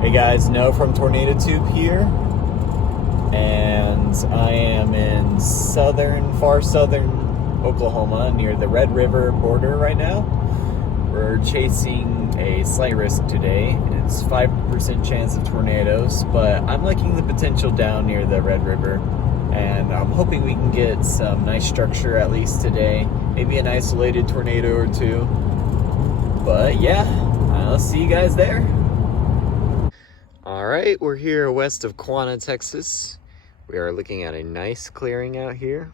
Hey guys, Noah from Tornado Tube here, and I am in far southern Oklahoma near the Red River border right now. We're chasing a slight risk today. It's 5% chance of tornadoes, but I'm liking the potential down near the Red River, and I'm hoping we can get some nice structure at least today, maybe an isolated tornado or two. But yeah, I'll see you guys there. All right, we're here west of Quanah, Texas. We are looking at a nice clearing out here,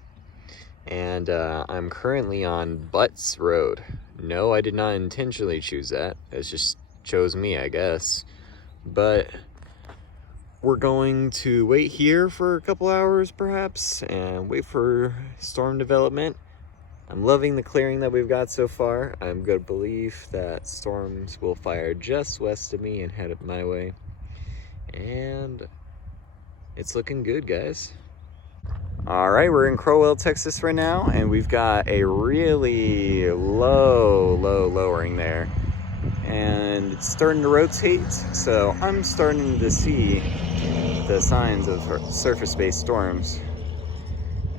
and I'm currently on Butts Road. No, I did not intentionally choose that. It just chose me, I guess. But we're going to wait here for a couple hours perhaps and wait for storm development. I'm loving the clearing that we've got so far. I'm going to believe that storms will fire just west of me and head up my way. And it's looking good, guys. All right, we're in Crowell, Texas right now, and we've got a really low lowering there. And it's starting to rotate, so I'm starting to see the signs of surface-based storms.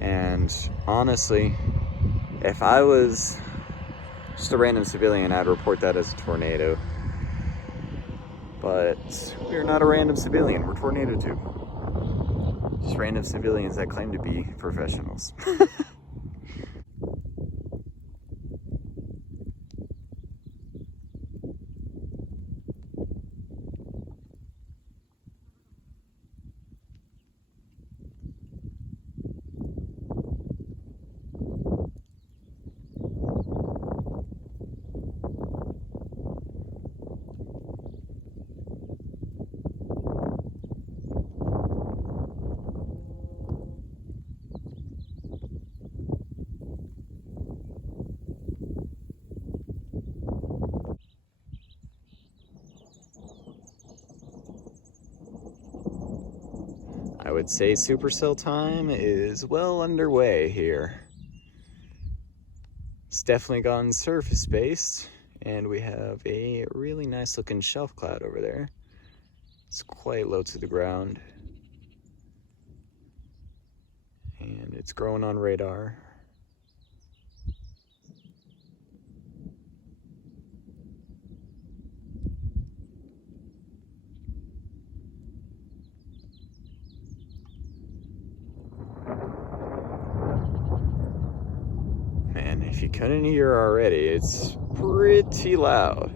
And honestly, if I was just a random civilian, I'd report that as a tornado. But we're not a random civilian, we're Tornado Tube. Just random civilians that claim to be professionals. I would say supercell time is well underway here. It's definitely gone surface-based, and we have a really nice looking shelf cloud over there. It's quite low to the ground, and it's growing on radar. Man, if you couldn't hear already, it's pretty loud.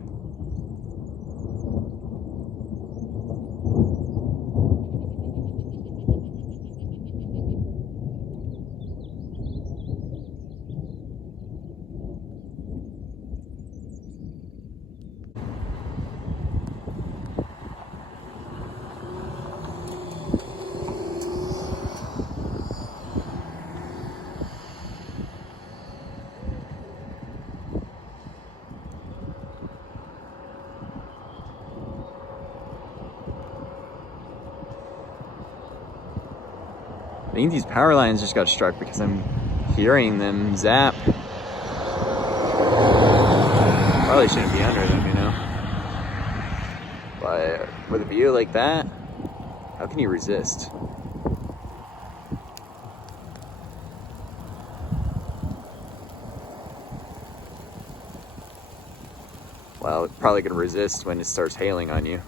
I think these power lines just got struck because I'm hearing them zap. Probably shouldn't be under them, you know? But with a view like that, how can you resist? Well, it's probably gonna resist when it starts hailing on you.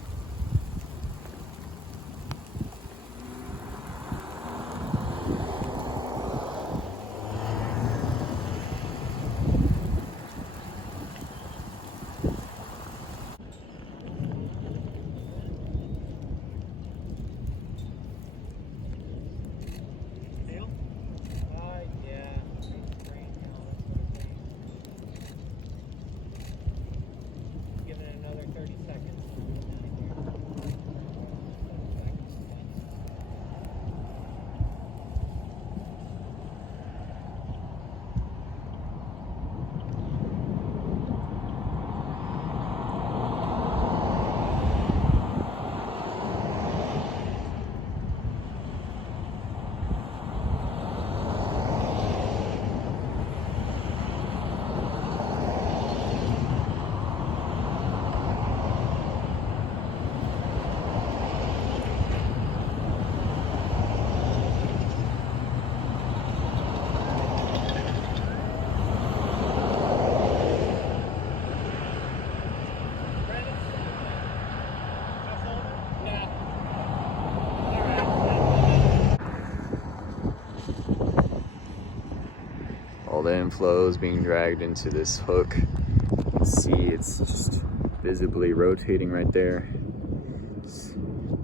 inflow is being dragged into this hook. You can see it's just visibly rotating right there.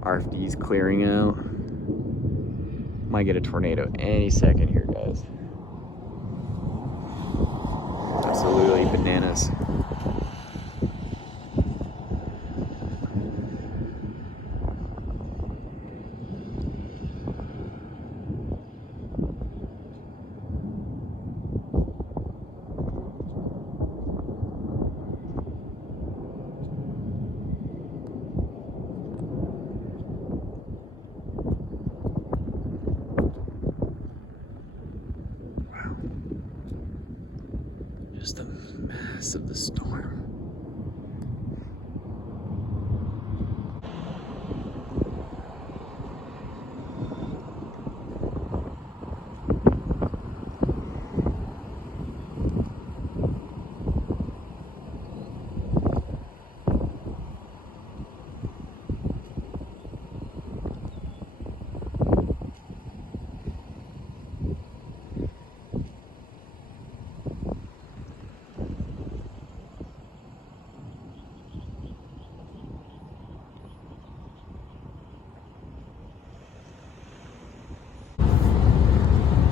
RFD's clearing out. Might get a tornado any second here, guys. Absolutely bananas. Just the mass of the storm.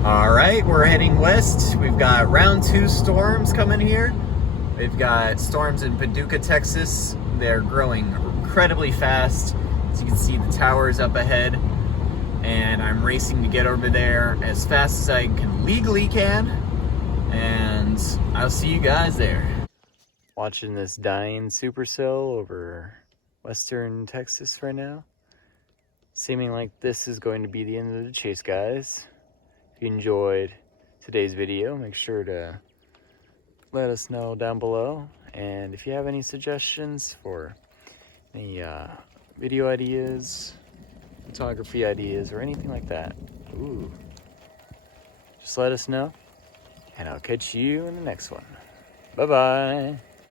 All right, we're heading west. We've got round 2 storms coming here. We've got storms in Paducah, Texas. They're growing incredibly fast. As you can see, the tower's up ahead, and I'm racing to get over there as fast as I legally can, and I'll see you guys there. Watching this dying supercell over western Texas right now. Seeming like this is going to be the end of the chase, guys. If you enjoyed today's video, make sure to let us know down below. And if you have any suggestions for any video ideas, photography ideas, or anything like that, just let us know. And I'll catch you in the next one. Bye-bye.